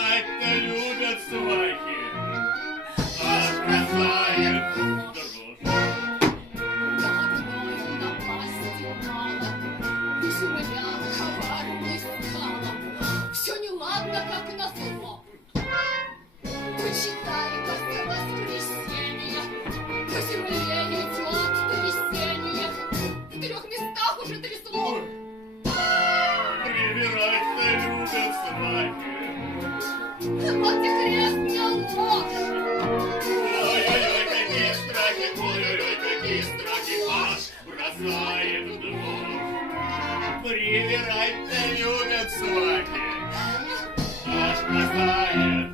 Привирать-то любят свахи, аж бросает дрожь. Догадаю, напасти мало, земля коварный скала. Все неладно, как назло. Почитай, после воскресенья по земле идет трясение. В 3 местах уже трясло. Привирать-то любят свахи. Вот и крест не ложь. Ой-ой-ой, какие страхи, ой-ой-ой, какие страхи, аж бросает в дрожь. Привирать-то любят свахи, аж бросает